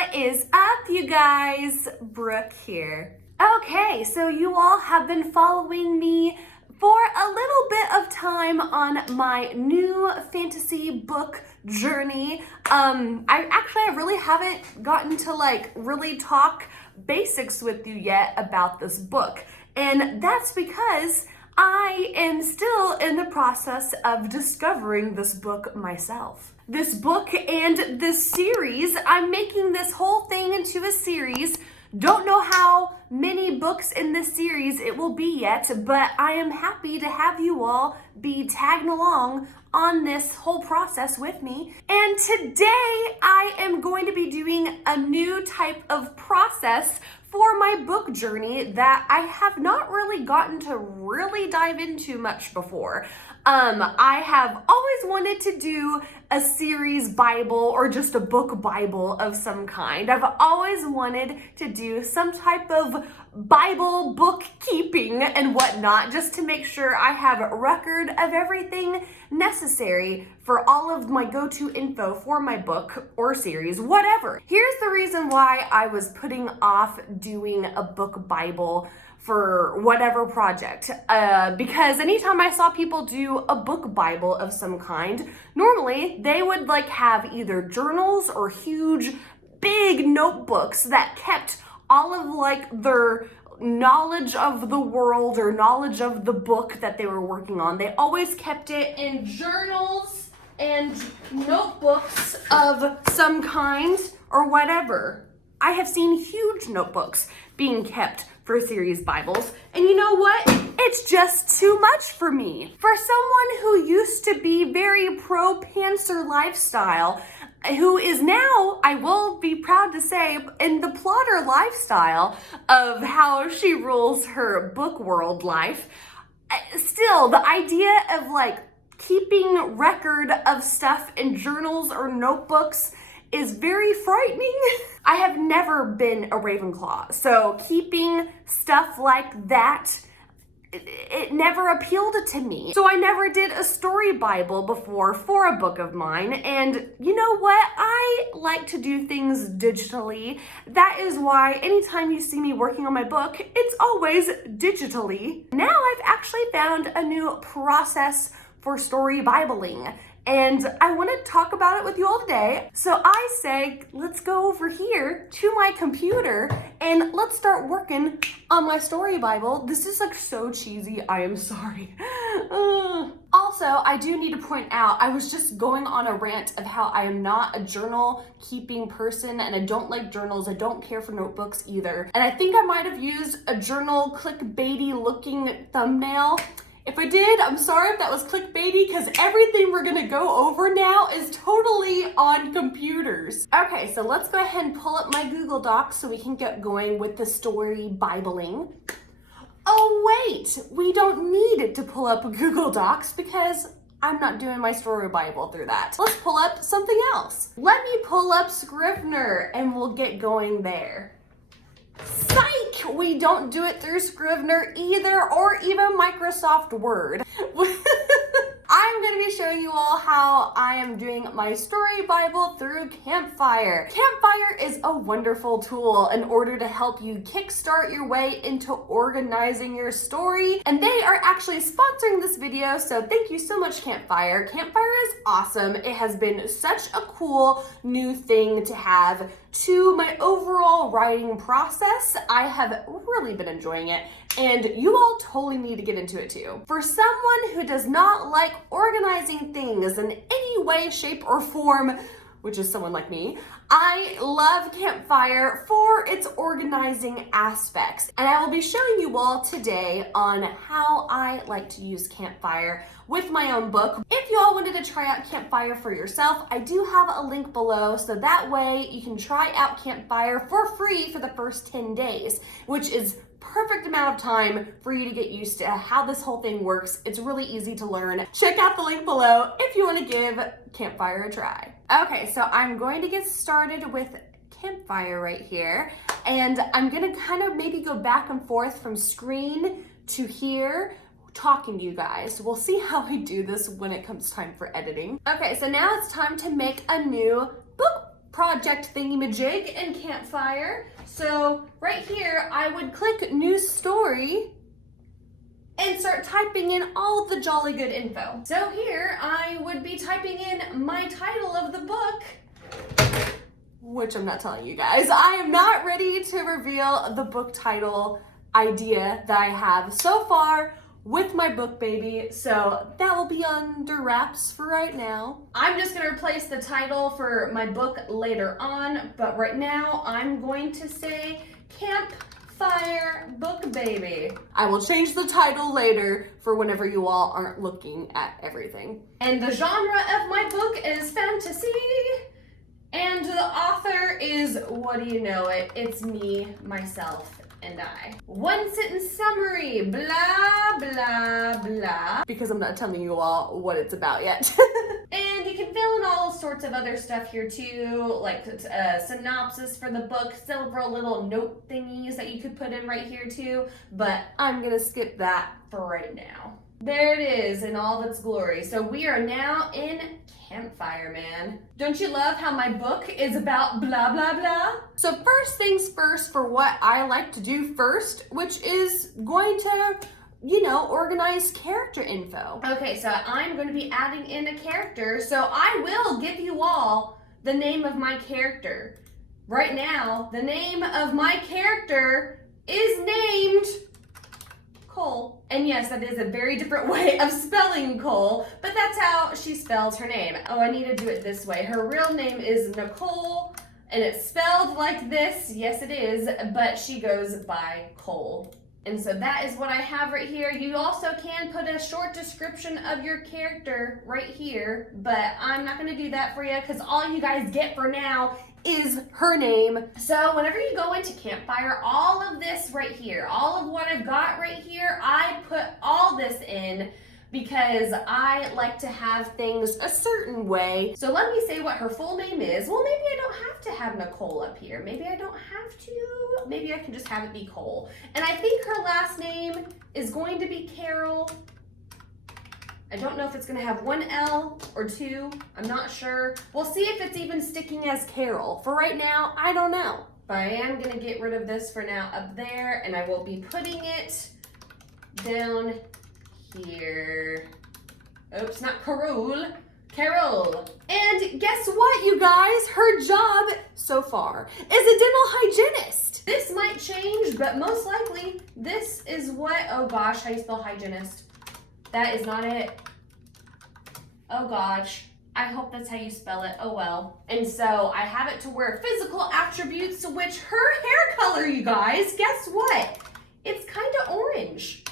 What is up, you guys? Brooke here. Okay, so you all have been following me for a little bit of time on my new fantasy book journey. I really haven't gotten to really talk basics with you yet about this book. And that's because I am still in the process of discovering this book myself. This book and this series, I'm making this whole thing into a series. Don't know how many books in this series it will be yet, but I am happy to have you all be tagging along on this whole process with me. And today I am going to be doing a new type of process for my book journey that I have not really gotten to really dive into much before. I have always wanted to do a series Bible or just a book Bible of some kind. I've always wanted to do some type of Bible bookkeeping and whatnot, just to make sure I have a record of everything necessary for all of my go-to info for my book or series, whatever. Here's the reason why I was putting off doing a book Bible for whatever project, because anytime I saw people do a book Bible of some kind, normally they would have either journals or huge big notebooks that kept all of their knowledge of the world or knowledge of the book that they were working on. They always kept it in journals and notebooks of some kind or whatever. I have seen huge notebooks being kept for series Bibles, and you know what? It's just too much for me. For someone who used to be very pro pantser lifestyle, who is now, I will be proud to say, in the plotter lifestyle of how she rules her book world life, still the idea of keeping record of stuff in journals or notebooks is very frightening. I have never been a Ravenclaw, so keeping stuff like that, it never appealed to me. So I never did a story Bible before for a book of mine, and you know what? I like to do things digitally. That is why anytime you see me working on my book, it's always digitally. Now I've actually found a new process for story Bibling, and I want to talk about it with you all today. So I say, let's go over here to my computer and let's start working on my story Bible. This is so cheesy, I am sorry. Also, I do need to point out, I was just going on a rant of how I am not a journal keeping person, and I don't like journals. I don't care for notebooks either. And I think I might have used a journal clickbaity looking thumbnail. If I did, I'm sorry if that was clickbaity, because everything we're gonna go over now is totally on computers. Okay, so let's go ahead and pull up my Google Docs so we can get going with the story Bibling. Oh wait, we don't need to pull up Google Docs because I'm not doing my story Bible through that. Let's pull up something else. Let me pull up Scrivener and we'll get going there. Psych! We don't do it through Scrivener either, or even Microsoft Word. I'm going to be showing you all how I am doing my story Bible through Campfire. Campfire is a wonderful tool in order to help you kickstart your way into organizing your story, and they are actually sponsoring this video, so thank you so much, Campfire. Campfire is awesome. It has been such a cool new thing to have to my overall writing process. I have really been enjoying it, and you all totally need to get into it too. For someone who does not like organizing things in any way, shape, or form, which is someone like me, I love Campfire for its organizing aspects. And I will be showing you all today on how I like to use Campfire with my own book. If you all wanted to try out Campfire for yourself, I do have a link below, so that way you can try out Campfire for free for the first 10 days, which is perfect amount of time for you to get used to how this whole thing works. It's really easy to learn. Check out the link below if you want to give Campfire a try. Okay, so I'm going to get started with Campfire right here, and I'm gonna kind of maybe go back and forth from screen to here talking to you guys. We'll see how we do this when it comes time for editing. Okay, so now it's time to make a new book project thingy-majig in Campfire. So right here, I would click New Story and start typing in all of the jolly good info. So here, I would be typing in my title of the book, which I'm not telling you guys. I am not ready to reveal the book title idea that I have so far with my book baby, so that will be under wraps for right now. I'm just gonna replace the title for my book later on, but right now I'm going to say Campfire Book Baby. I will change the title later for whenever you all aren't looking at everything. And the genre of my book is fantasy, and the author is, what do you know it? It's me, myself, and I. One sentence summary, blah, blah, blah. Because I'm not telling you all what it's about yet. And you can fill in all sorts of other stuff here too, like synopsis for the book, several little note thingies that you could put in right here too, but I'm gonna skip that for right now. There it is in all of its glory. So we are now in Campfire, man. Don't you love how my book is about blah, blah, blah? So first things first for what I like to do first, which is going to, you know, organize character info. Okay, so I'm going to be adding in a character. So I will give you all the name of my character. Right now, the name of my character is named Cole. And yes, that is a very different way of spelling Cole, but that's how she spells her name. Oh, I need to do it this way. Her real name is Nicole, and it's spelled like this. Yes, it is, but she goes by Cole. And so that is what I have right here. You also can put a short description of your character right here, but I'm not gonna do that for you because all you guys get for now is her name. So whenever you go into Campfire, all of this right here, all of what I've got right here, I put all this in because I like to have things a certain way. So let me say what her full name is. Well, maybe I don't have to have Nicole up here. Maybe I don't have to. Maybe I can just have it be Cole. And I think her last name is going to be Carol. I don't know if it's gonna have one L or two. I'm not sure. We'll see if it's even sticking as Carol. For right now, I don't know. But I am gonna get rid of this for now up there, and I will be putting it down here. Oops, not Carol. Carol. And guess what, you guys? Her job so far is a dental hygienist. This might change, but most likely this is what, oh gosh, how you spell hygienist? That is not it. Oh gosh. I hope that's how you spell it. Oh well. And so I have it to where physical attributes, which her hair color, you guys, guess what? It's kind of orange.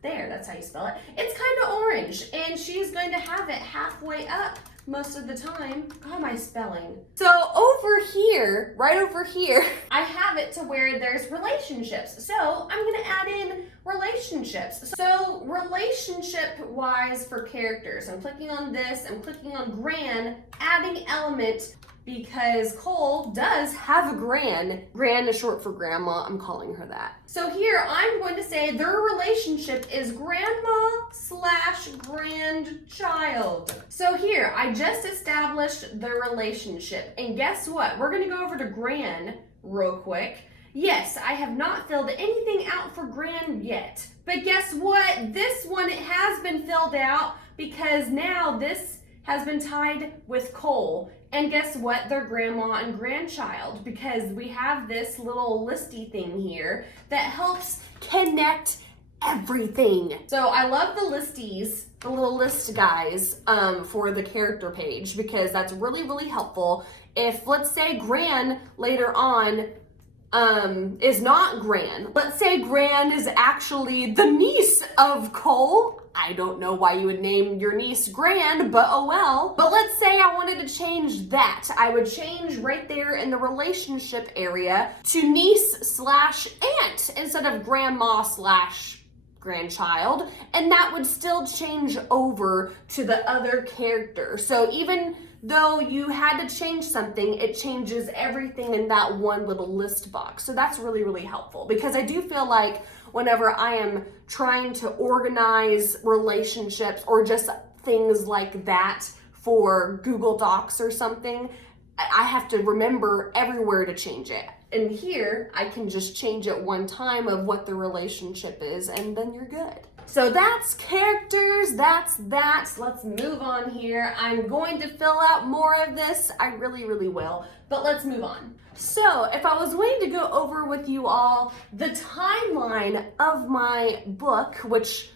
There, that's how you spell it. It's kind of orange, and she's going to have it halfway up most of the time. How am I spelling? So over here, right over here, I have it to where there's relationships. So I'm gonna add in relationships. So relationship-wise for characters, I'm clicking on this, I'm clicking on Gran, adding element, because Cole does have a Gran. Gran is short for grandma, I'm calling her that. So here I'm going to say their relationship is grandma/grandchild. So here, I just established the relationship. And guess what? We're gonna go over to Gran real quick. Yes, I have not filled anything out for Gran yet. But guess what? This one, it has been filled out because now this has been tied with Cole. And guess what? They're grandma and grandchild, because we have this little listy thing here that helps connect everything. So I love the listies, the little list guys for the character page, because that's really, really helpful. If, let's say, Gran later on is not Gran. Let's say Gran is actually the niece of Cole. I don't know why you would name your niece Gran, but oh well. But let's say I wanted to change that. I would change right there in the relationship area to niece/aunt instead of grandma/grandchild, and that would still change over to the other character. So even though you had to change something, it changes everything in that one little list box. So that's really, really helpful, because I do feel like whenever I am trying to organize relationships or just things like that for Google Docs or something, I have to remember everywhere to change it. And here, I can just change it one time of what the relationship is, and then you're good. So that's characters, that's that. Let's move on here. I'm going to fill out more of this. I really, really will. But let's move on. So if I was going to go over with you all the timeline of my book, which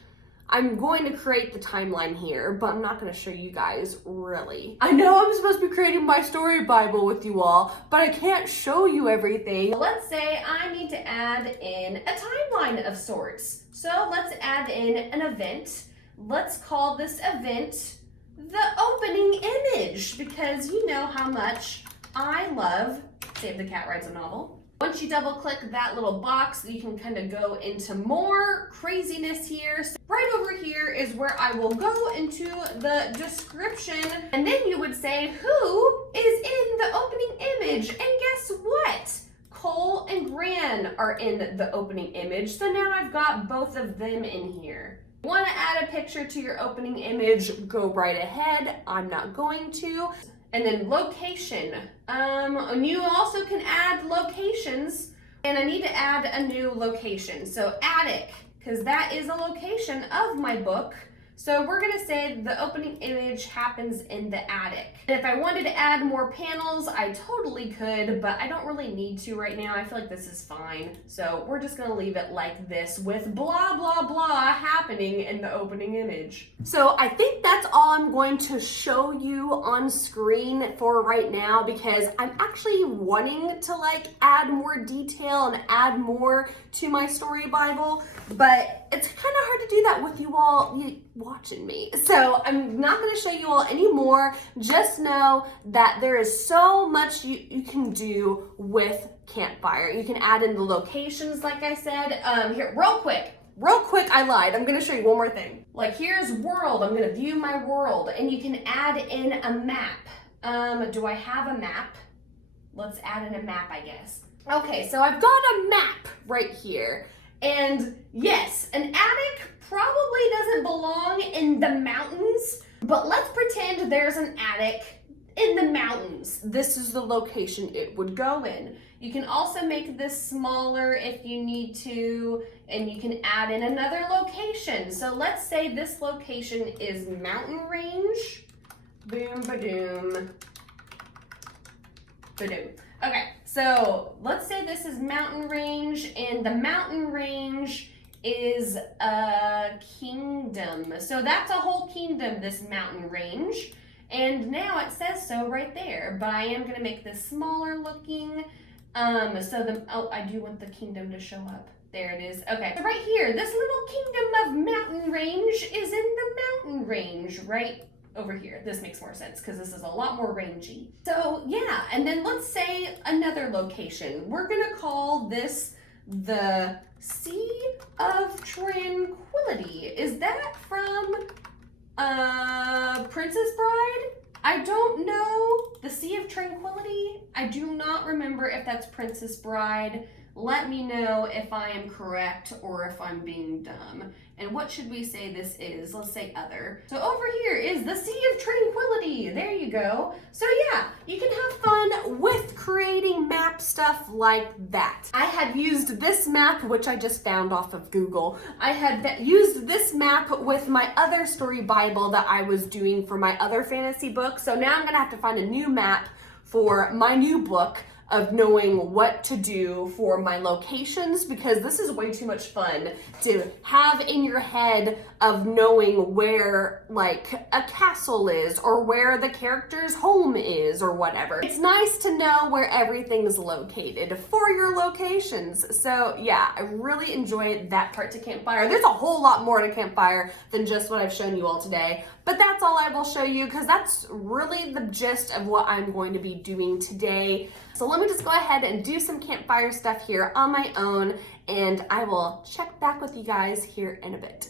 I'm going to create the timeline here, but I'm not going to show you guys really. I know I'm supposed to be creating my story Bible with you all, but I can't show you everything. Let's say I need to add in a timeline of sorts. So let's add in an event. Let's call this event the opening image, because you know how much I love Save the Cat Writes a Novel. Once you double click that little box, you can kind of go into more craziness here. So right over here is where I will go into the description, and then you would say who is in the opening image. And guess what? Cole and Gran are in the opening image. So now I've got both of them in here. Want to add a picture to your opening image? Go right ahead. I'm not going to. And then location. And you also can add locations, and I need to add a new location. So attic, because that is a location of my book. So we're gonna say the opening image happens in the attic. And if I wanted to add more panels, I totally could, but I don't really need to right now. I feel like this is fine. So we're just gonna leave it like this with blah, blah, blah happening in the opening image. So I think that's all I'm going to show you on screen for right now, because I'm actually wanting to like add more detail and add more to my story Bible, but it's kind of hard to do that with you all watching me. So I'm not going to show you all anymore. Just know that there is so much you can do with Campfire. You can add in the locations, like I said. Here, real quick, I lied. I'm going to show you one more thing. Like here's world. I'm going to view my world, and you can add in a map. Do I have a map? Let's add in a map, I guess. Okay, so I've got a map right here. And yes, an attic probably doesn't belong in the mountains, but let's pretend there's an attic in the mountains. This is the location it would go in. You can also make this smaller if you need to, and you can add in another location. So let's say this location is mountain range. Boom, ba-doom. Ba-doom. Okay, so let's say this is mountain range, and the mountain range is a kingdom. So that's a whole kingdom, this mountain range. And now it says so right there, but I am gonna make this smaller looking. I do want the kingdom to show up. There it is. Okay, so right here, this little kingdom of mountain range is in the mountain range right over here. This makes more sense because this is a lot more rangy. So yeah, and then let's say another location. We're gonna call this the Sea of Tranquility. Is that from Princess Bride? I don't know. The Sea of Tranquility? I do not remember if that's Princess Bride. Let me know if I am correct or if I'm being dumb. And what should we say this is? Let's say other. So over here is the Sea of Tranquility. There you go. So yeah, you can have fun with creating map stuff like that. I had used this map, which I just found off of Google. I had used this map with my other story Bible that I was doing for my other fantasy book. So now I'm gonna have to find a new map for my new book of knowing what to do for my locations, because this is way too much fun to have in your head of knowing where like a castle is or where the character's home is or whatever. It's nice to know where everything's located for your locations. So yeah, I really enjoy that part to Campfire. There's a whole lot more to Campfire than just what I've shown you all today, but that's all I will show you because that's really the gist of what I'm going to be doing today. So let me just go ahead and do some Campfire stuff here on my own, and I will check back with you guys here in a bit.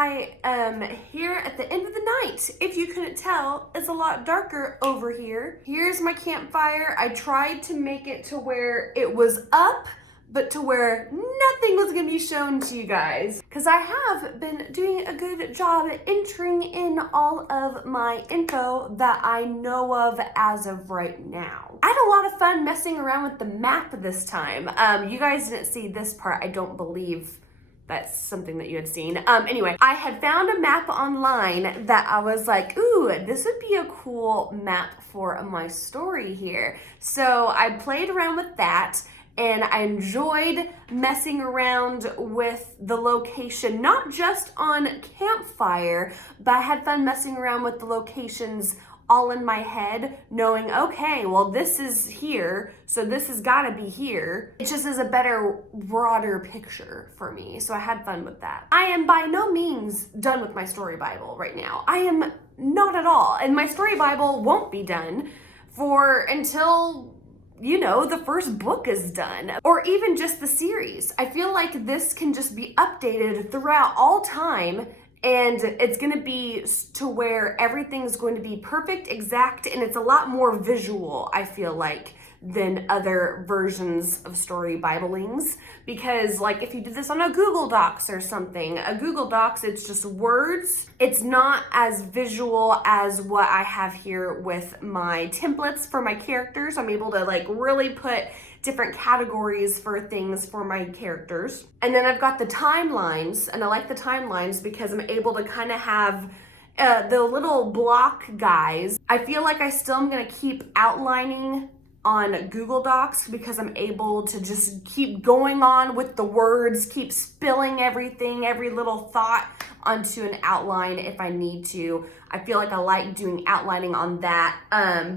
I am here at the end of the night. If you couldn't tell, it's a lot darker over here. Here's my campfire. I tried to make it to where it was up, but to where nothing was gonna be shown to you guys. Because I have been doing a good job at entering in all of my info that I know of as of right now. I had a lot of fun messing around with the map this time. You guys didn't see this part, I don't believe. That's something that you had seen. Anyway, I had found a map online that I was like, ooh, this would be a cool map for my story here. So I played around with that, and I enjoyed messing around with the location, not just on Campfire, but I had fun messing around with the locations all in my head, knowing, okay, well, this is here, so this has gotta be here. It just is a better, broader picture for me, so I had fun with that. I am by no means done with my story Bible right now. I am not at all, and my story Bible won't be done until, you know, the first book is done, or even just the series. I feel like this can just be updated throughout all time, and it's gonna be to where everything's going to be perfect, exact, and it's a lot more visual, I feel like, than other versions of story Biblings. Because like if you did this on a Google Docs or something, a Google Docs, it's just words. It's not as visual as what I have here with my templates for my characters. I'm able to like really put different categories for things for my characters. And then I've got the timelines, and I like the timelines because I'm able to kind of have the little block guys. I feel like I still am gonna keep outlining on Google Docs because I'm able to just keep going on with the words, keep spilling everything, every little thought onto an outline if I need to. I feel like I like doing outlining on that,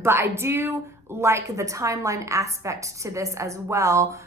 but I do like the timeline aspect to this as well,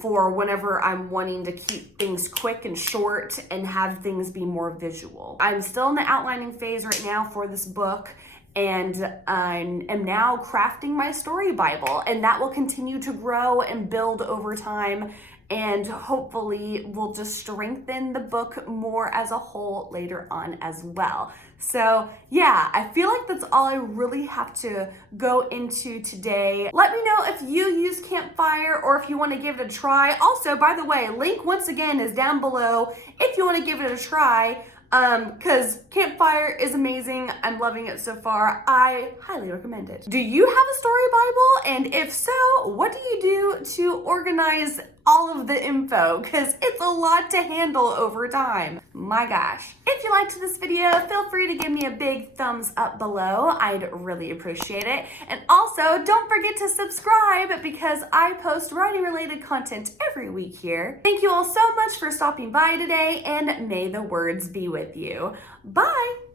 for whenever I'm wanting to keep things quick and short and have things be more visual. I'm still in the outlining phase right now for this book, and I am now crafting my story Bible, and that will continue to grow and build over time, and hopefully will just strengthen the book more as a whole later on as well. So yeah, I feel like that's all I really have to go into today. Let me know if you use Campfire or if you want to give it a try. Also, by the way, link once again is down below if you want to give it a try. Because Campfire is amazing. I'm loving it so far. I highly recommend it. Do you have a story Bible? And if so, what do you do to organize all of the info? Because it's a lot to handle over time. My gosh. If you liked this video, feel free to give me a big thumbs up below. I'd really appreciate it. And also, don't forget to subscribe because I post writing related content every week here. Thank you all so much for stopping by today, and may the words be with you. Bye.